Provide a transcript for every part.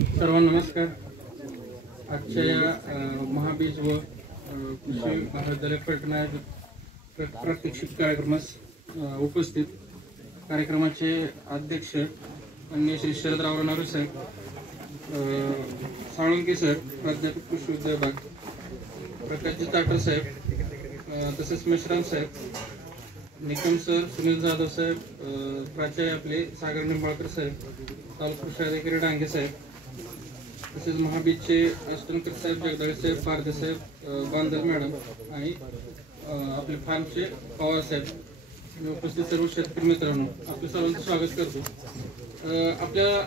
सर्वांना नमस्कार। आजच्या या महाबीज व कृषी महाविद्यालय पटना प्रात्यक्षिक कार्यक्रमास उपस्थित कार्यक्रमाचे अध्यक्ष माननीय श्री शरदराव नारे साहेब, साळुंके सर प्राध्यापक कृषी विभाग, प्रकाशजी ताटर साहेब, तसेच मेश्राम साहेब, निकम सर, सुनील जाधव साहेब, प्राचार्य आपले सागर निंबाळकर साहेब, तालुका कृषी अधिकारी डांगे साहेब, तसेच महाबीजचे अष्टनकर साहेब, जगदाळे साहेब, पारदे साहेब, बांदल मॅडम आणि आपले फार्मचे पवार साहेब, उपस्थित सर्व शेतकरी मित्रांनो, आपले सर्वांचं स्वागत करतो।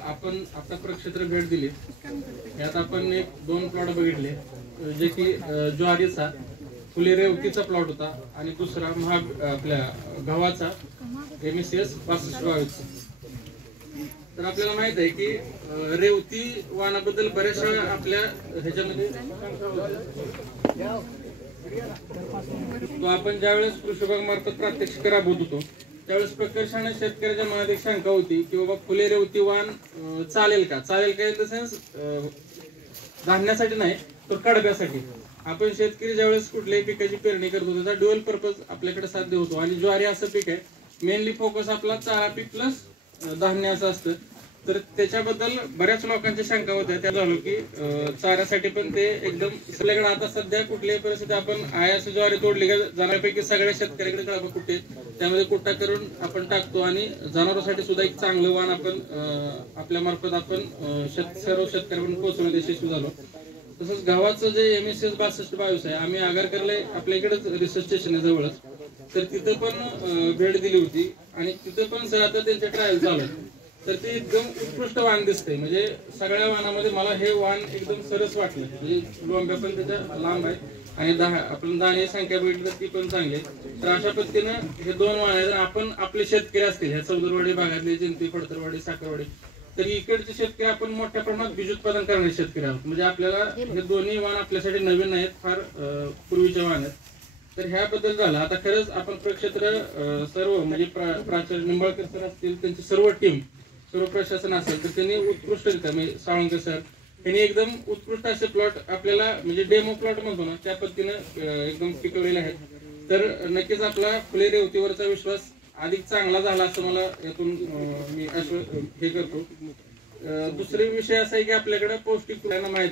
आपण आपल्या प्रक्षेत्र भेट दिली, यात आपण दोन प्लॉट बघितले, जे की ज्वारीचा फुले रेवतीचा प्लॉट होता आणि दुसरा आपल्या गव्हाचा MSS 6522। तर आपल्याला माहित आहे की रेवती वाणाबद्दल बऱ्याचशा आपल्या ह्याच्यामध्ये तो आपण ज्यावेळेस कृषी विभाग मार्फत प्रात्यक्षिक राबवत होतो त्यावेळेस प्रकर्षाने शेतकऱ्याच्या मनात एक शंका होती की बाबा फुले रेवती वाण चालेल का इन द सेन्स धान्यासाठी नाही तर कडब्यासाठी। आपण शेतकरी ज्यावेळेस कुठल्याही पिकाची पेरणी करतो त्याचा ड्युअल पर्पज आपल्याकडे साध्य होतो आणि ज्वारी असं पीक आहे मेनली फोकस आपला चारा पीक प्लस धान्य असं असतं। तर त्याच्याबद्दल बऱ्याच लोकांच्या शंका होत्या, त्या झालो की चाऱ्यासाठी पण ते एकदम आपल्याकडे आता सध्या कुठल्याही परिस्थिती आपण आयास ज्वारी तोडली जाण्यापैकी सगळ्या शेतकऱ्याकडे कळबा कुठे त्यामध्ये कुट्टा करून आपण टाकतो आणि जनावरांसाठी सुद्धा एक चांगलं वाण आपण आपल्या मार्फत आपण सर्व शेतकऱ्यांपर्यंत पोहोचवण्यात यशस्वी झालो। तसंच गव्हाचं जे MSS 6222 आहे, आम्ही आगारकरला आपल्या इकडेच रिसर्च स्टेशन आहे जवळच, तर तिथं पण भेट दिली होती आणि तिथं पण सर आता त्यांचे ट्रायल चालू आहे। तर ते एकदम उत्कृष्ट वाण दिसतंय, म्हणजे सगळ्या वाणामध्ये मला हे वाण एकदम सरस वाटलं, म्हणजे लोंब्या पण त्याच्या लांब आहे आणि आपण दाणे संख्या बघितली तर ती पण चांगली आहे। तर अशा पद्धतीनं हे दोन वाण आहेत। आपण आपले शेतकरी असतील ह्या चौदरवाडी भागातले, जिंती, फडतरवाडी, साखरवाडी, तर इकडचे शेतकरी आपण मोठ्या प्रमाणात बीज उत्पादन करणारे शेतकरी आहोत, म्हणजे आपल्याला हे दोन्ही वाण आपल्यासाठी नवीन आहेत, फार पूर्वीचे वाण आहेत। तर ह्याबद्दल झालं। आता खरंच आपण प्रक्षेत्र सर्व म्हणजे प्राचार्य निंबाळकर सर असतील, त्यांची सर्व टीम, सर्व प्रशासन असेल तर त्यांनी उत्कृष्टरित्या म्हणजे साळुंके सर त्यांनी एकदम उत्कृष्ट असे प्लॉट आपल्याला म्हणजे डेमो प्लॉट म्हणतो ना त्या पद्धतीनं एकदम पिकवलेले आहेत। तर नक्कीच आपला फुले रेवतीवरचा विश्वास अधिक चांगला झाला असं मला यातून मी हे करतो। दुसरे विषय असा आहे की आपल्याकडे पौष्टिक माहिती